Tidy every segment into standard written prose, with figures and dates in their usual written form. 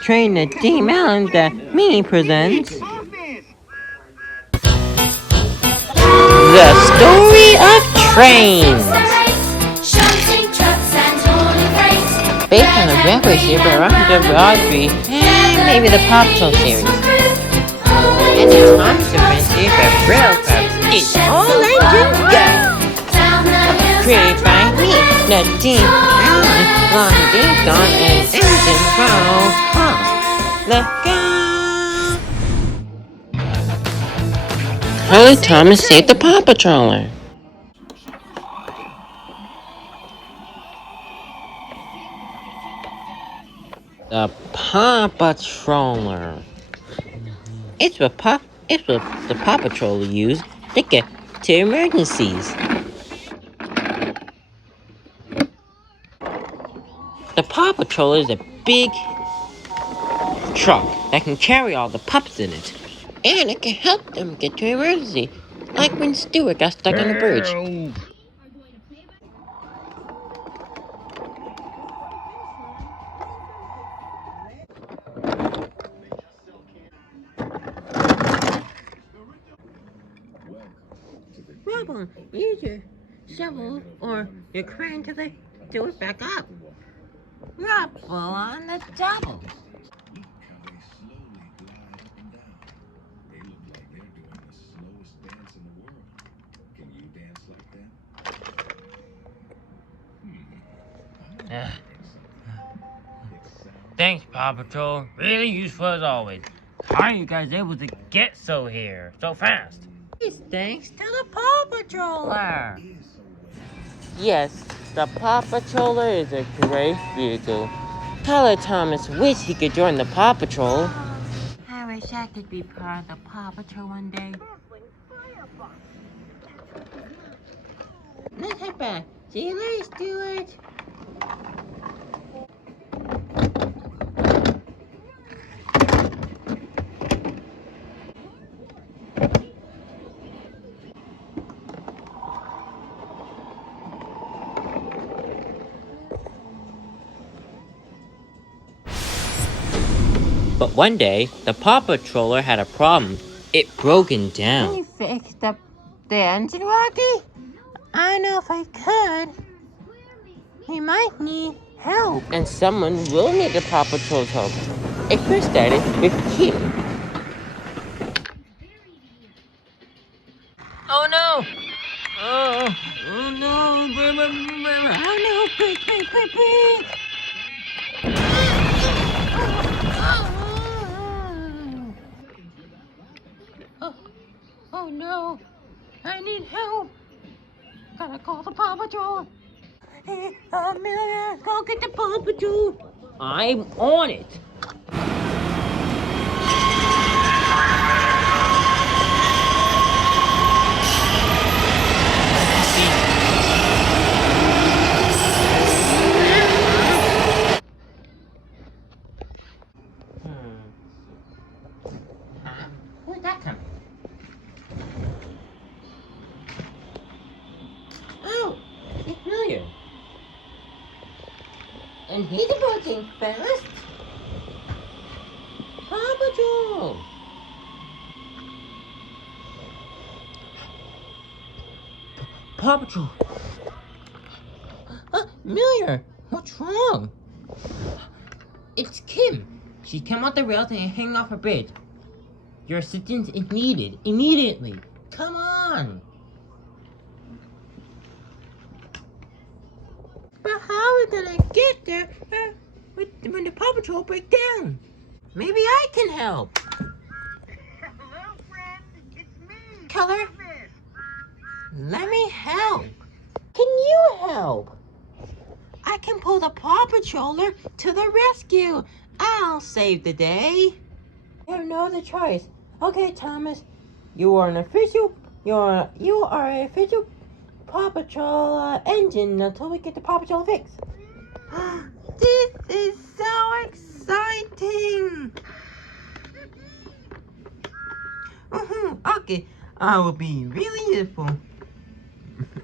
Train the Team Allen that me presents The Story of Trains. Based on the Railway series by Robert Rodriguez and maybe the Paw Patrol series. And the Thompson series by Railcraft. It's all engines go! Created by me, the Team Allen, long ding dong and engine roll. Let's go! How did Thomas save the Paw Patroller? The Paw Patroller. It's what the Paw Patroller use to get to emergencies. The Paw Patroller is a big truck that can carry all the pups in it. And it can help them get to emergency, like when Stuart got stuck on the bridge. Rubble, use your shovel or your crane to do it back up. Rubble on the double. Thanks, Paw Patrol. Really useful as always. How are you guys able to get so fast? It's thanks to the Paw Patroller. Yes, the Paw Patroller is a great vehicle. Tyler Thomas wished he could join the Paw Patrol. I wish I could be part of the Paw Patrol one day. Let's head back. See you later, Stuart. But one day, the Paw Patroller had a problem. It broken down. Can you fix the engine, Rocky? I know if I could. We might need help. And someone will need the Paw Patrol's help. It first started with Kim. Oh no! Oh no! Oh no! Quick! Oh no! I need help! Gotta call the Paw Patrol! Hey, Amelia, go get the Paw Patrol! I'm on it! Where's that coming? Oh, it's William. And he's approaching fast. Paw Patrol! Paw Patrol! Amelia, what's wrong? It's Kim. She came off the rails and hanging off her bridge. Your assistance is needed immediately. Come on. But how are we gonna get there when the Paw Patrol breaks down? Maybe I can help. Hello, friend. It's me. Keller, let me help. Can you help? I can pull the Paw Patroller to the rescue. I'll save the day. You have no other choice. Okay, Thomas, you are an official Paw Patrol engine until we get the Paw Patrol fixed. This is so exciting! Okay, I will be really useful.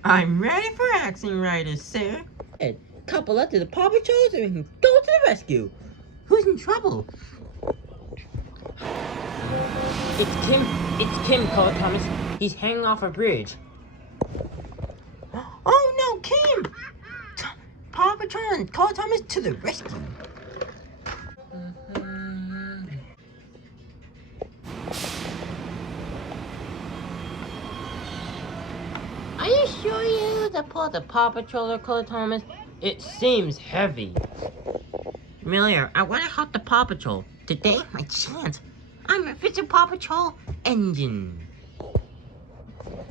I'm ready for action, riders, sir. Couple up to the Paw Patrols and we can go to the rescue. Who's in trouble? It's Kim, Cole Thomas. He's hanging off a bridge. Oh no, Kim! Paw Patrol and Cole Thomas to the rescue. Are you sure you're able to pull the Paw Patrol or Cole Thomas? It seems heavy. Amelia, I want to help the Paw Patrol. Today, my chance. I'm a official Paw Patrol engine.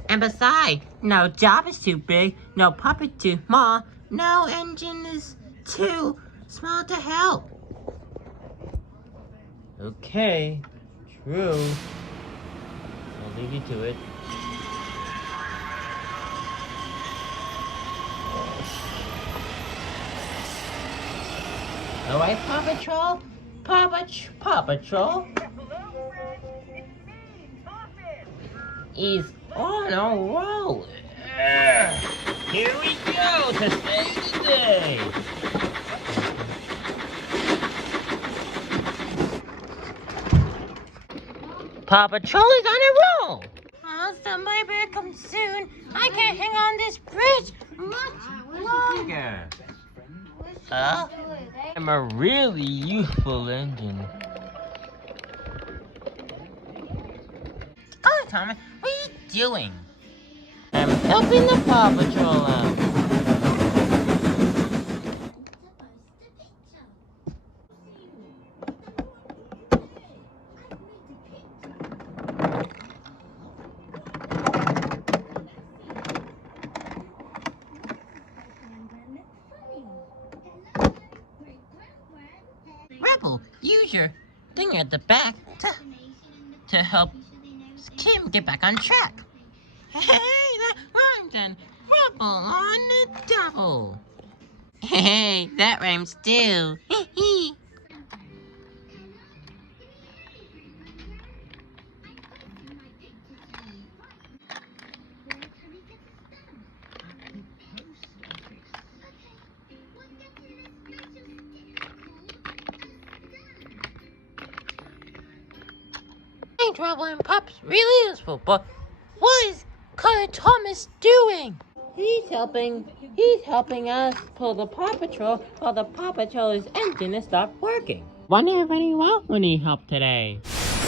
And besides, no job is too big, no puppet too small, no engine is too small to help. Okay, true. I'll leave you to it. Alright, Paw Patrol? Paw Patrol? Hello, friend. It's me, Thomas. Is on a roll. Here we go to save the day. Paw Patrol is on a roll. Oh, somebody better come soon. I can't hang on this bridge much longer. I'm a really useful engine. Oh, Thomas, what are you doing? I'm helping the Paw Patrol out. Rebel, use your thing at the back to help Kim get back on track. Hey, that rhymed then. Rebel on the double. Hey, that rhymes too. Trouble and Pop's really useful, but what is Cole Thomas doing? He's helping us pull the Paw Patrol while the Paw Patrol's engine is stopped working. Wonder if anyone will need help today.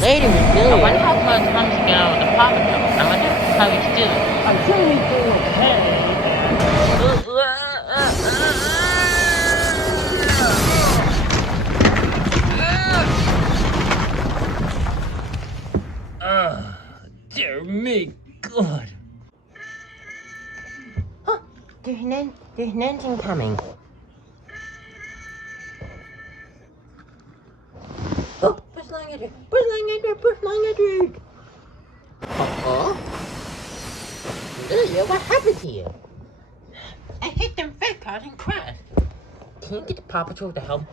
Later, I wonder how Cole Thomas get on with the Paw Patrol. I wonder how he's doing. I'm sure he's doing okay. Dear me, God. Oh, there's an engine coming. Oh, push long edge. Uh-oh. Lilia, what happened to you? I hit them fake cars and crashed. Can you get the Paw Patrol to help?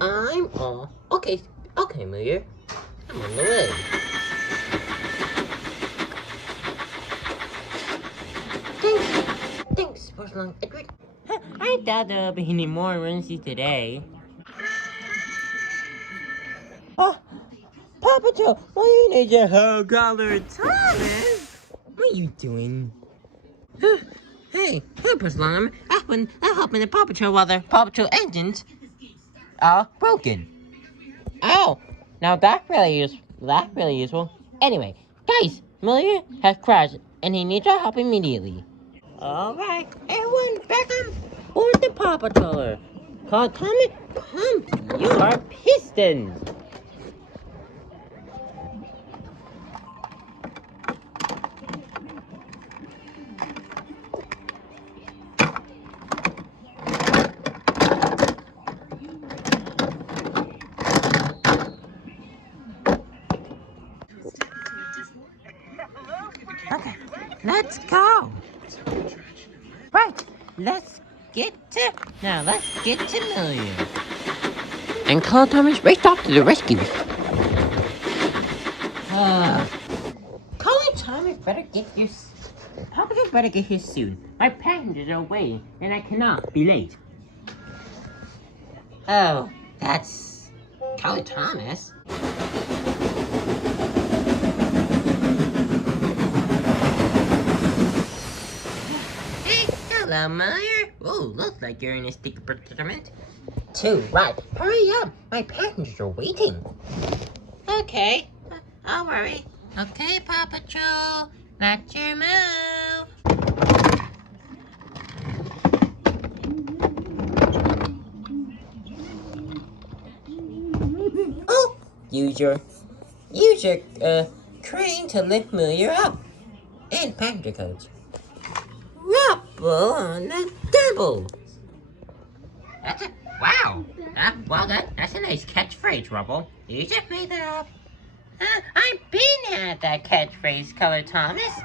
I'm all... Okay, Lilia. I'm on the way. Thanks, First Long Edward. I doubt there'll be any more emergencies today. Oh, Paw Patrol, why you need your whole color, Thomas? What are you doing? Hey, First Long, I'm helping the Paw Patrol while the Paw Patrol engines are broken. Oh, now that's really useful. Anyway, guys, Miller has crashed and he needs our help immediately. Alright, everyone back on board the Paw Patroller. Call Tommy, pump your pistons. Okay, let's go. Right, let's get to Million. And Cole Thomas raced off to the rescue. Cole Thomas better get here. Paw Patrol better get here soon. My passengers are waiting, and I cannot be late. Oh, that's Color Thomas? Hey, hello, Muller. Oh, looks like you're in a sticky predicament. Too right. Hurry up. My passengers are waiting. Okay. I'll worry. Okay, Paw Patrol. That's your move. Oh! Use your crane to lift Muller up. And passenger coach. Rubble on the double. Wow. Well, that's a nice catchphrase, Rubble. You just made that up. I've been had that catchphrase, Color Thomas.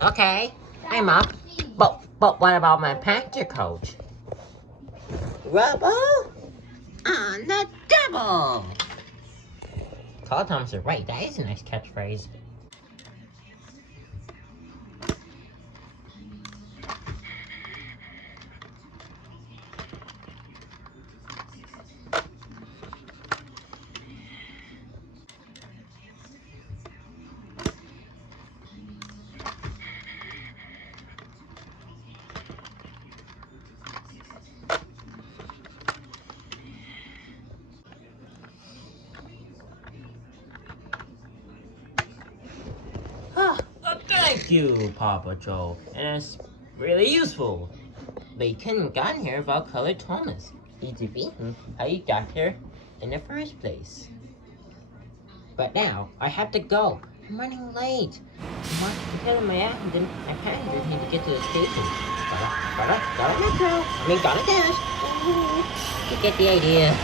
Okay, I'm up. But what about my passenger coach? Rubble on the double. Color Thomas is right. That is a nice catchphrase. Thank you, Paw Patrol, and it's really useful. But you couldn't have gotten here without Color Thomas. He's beaten how you got here in the first place. But now, I have to go. I'm running late. Because of my accident, my passengers need to get to the station. Gotta metro. Gotta dash. You get the idea.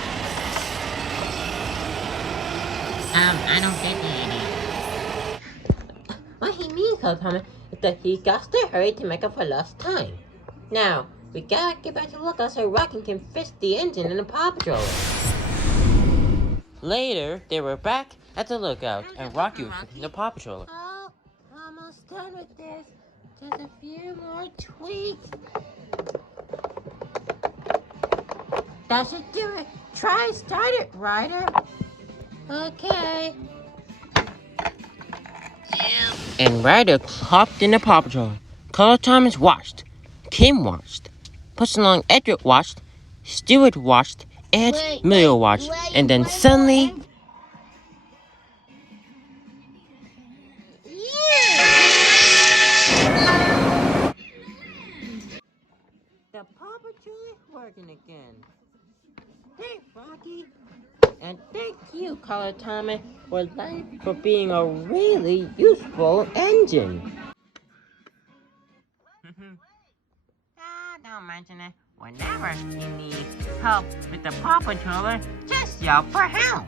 I don't get the idea. What he means, Color Thomas, is that he got to hurry to make up for lost time. Now, we gotta get back to the lookout so Rocky can fix the engine in the Paw Patrol. Later, they were back at the lookout, and Rocky was fixing the Paw Patrol. Oh, almost done with this. Just a few more tweaks. That should do it. Try start it, Ryder. Okay. And Ryder hopped in the Paw Patrol. Color Thomas watched. Kim watched. Puss Along Edward watched. Stuart watched. And Muller watched. And then suddenly... The Paw Patrol is working again. Thanks, Rocky. And thank you, Color Thomas, for being a really useful engine. Don't mention it. Whenever you need help with the Paw Patroller, just yell for help.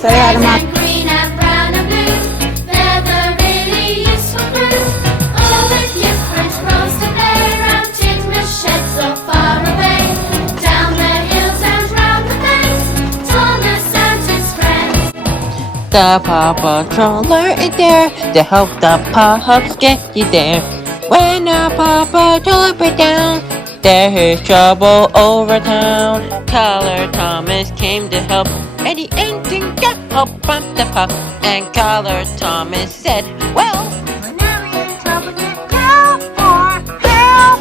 Say hi to Mom. Green and brown and blue, they're the really useful crew. All with different roles to play around Tidmouth sheds so far away. Down the hills and round the plains, Thomas and his friends. The Paw Patroller is there to help the pups get you there. When the Paw Patroller breaks down, there is trouble over town. Color Thomas came to help, and the engine got up from the pup. And Color Thomas said, well, we're now in trouble to call for help.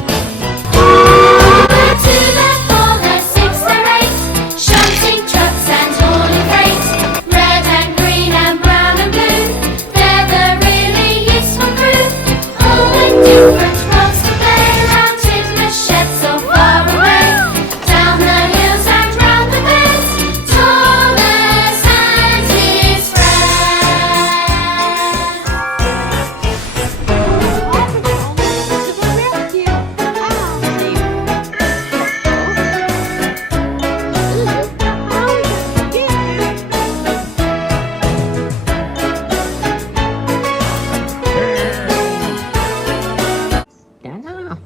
To the 4, the 6, the 8, shunting trucks and hauling freight. Red and green and brown and blue, they're the really useful crew. All with different roles to play around Tidmouth sheds so far away. Down the hills and round the bends, Thomas and his friends.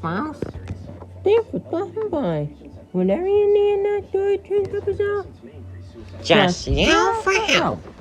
Mouse. Thanks for stopping by. Whenever you need an outdoor drink up his out, just yell for help.